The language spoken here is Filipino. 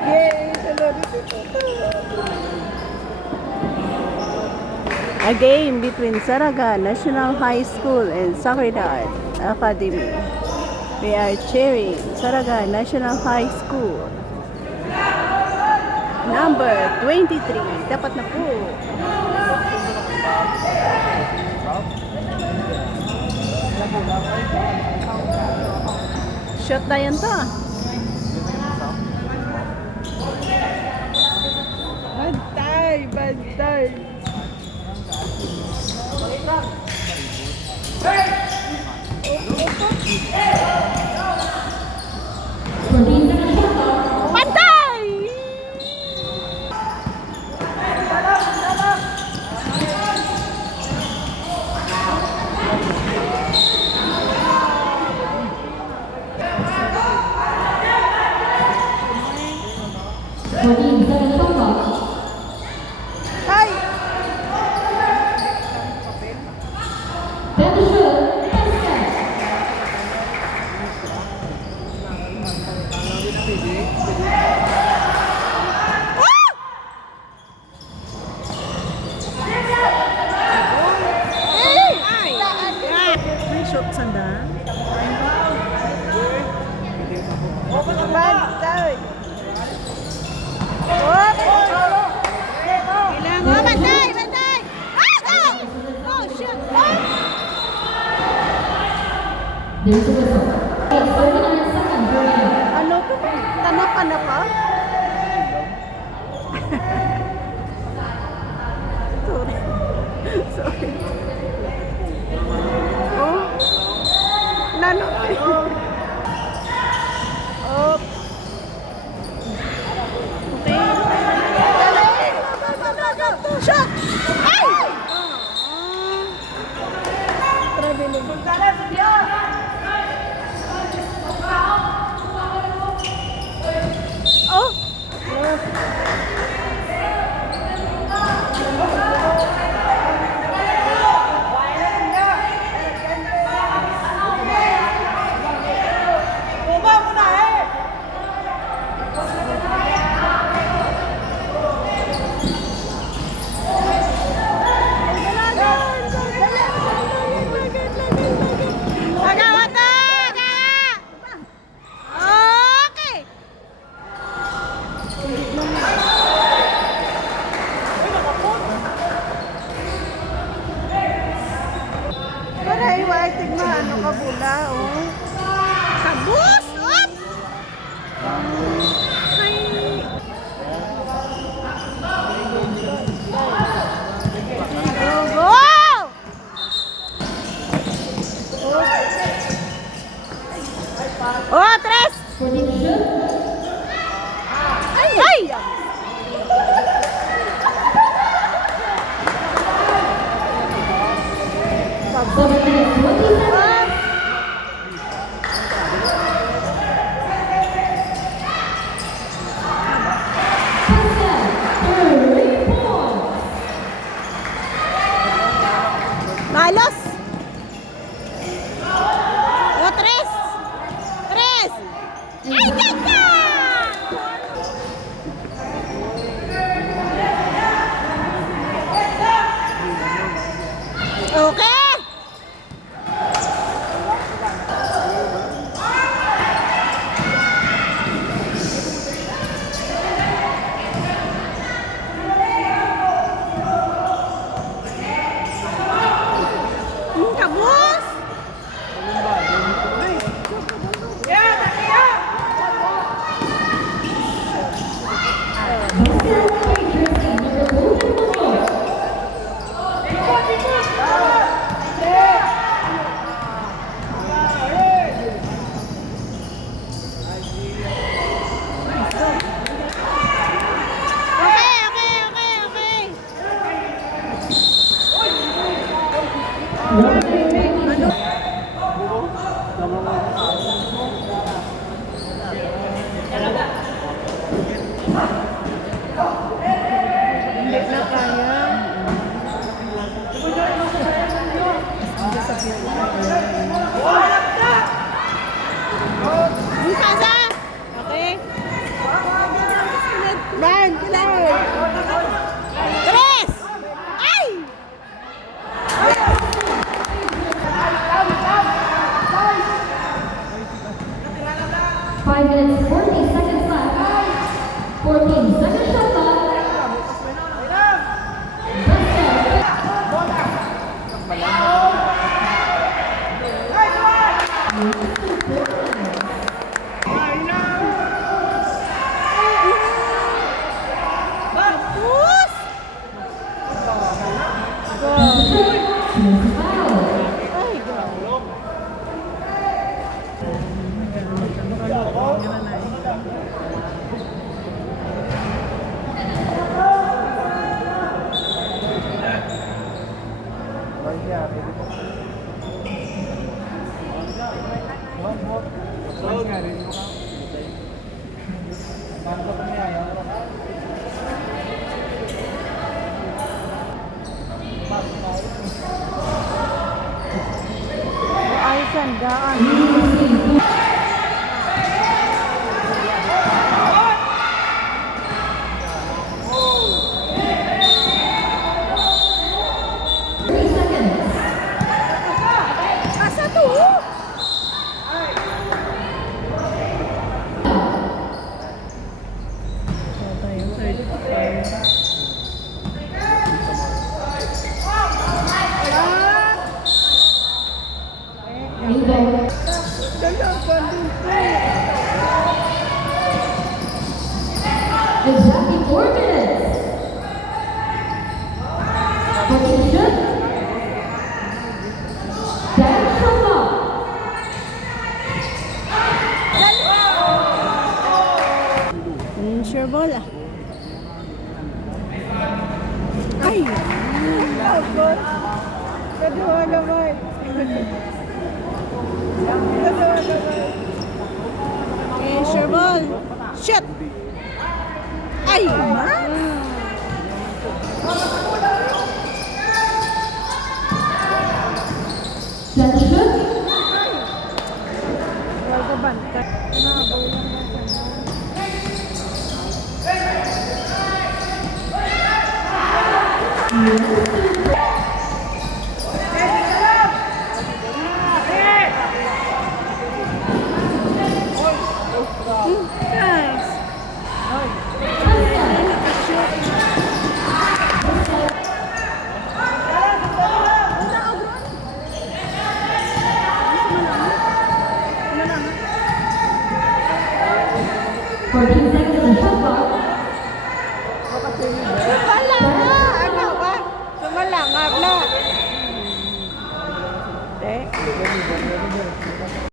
Yay! A game between Saraga National High School and Sacredad Academy. We are cheering Saraga National High School. Number 23. Dapat na po. Shot na yan to. Bantay! Bantay! Pantay! Ay! May shot sanda. Bantay! Oh, bantay! Bantay! Ah! Oh, shit! Ano to? Tanak ka na pa? Sorry. Sorry. Oh. Nano. Oh. Okay. Dali. Shot! Ay! Traveling. Oh! Okay! Para iwatig mo, ano ka bula, oh. Kabus! Up! Ay! Go, go! Oh, tres! Ay! Ay! Malos! Oh, tres! Tres! Ay, ganda! Okay! Kabus! Yung kasa? Okay. 14 second shot clock. Ay, sandaan. Asa to? Exactly 4 minutes. Position. Dash shot clock. Sure ball ah. Ay! Tapos, kadua naman. Kadua naman. Okay, sure ball. Shot! Ay! Ma? Set shoot. Wala ka bantay. Nabaw lang natin. Nice! Fourteen seconds on the shot clock. Sumalangap! Ano ba? Sumalangap na. Te.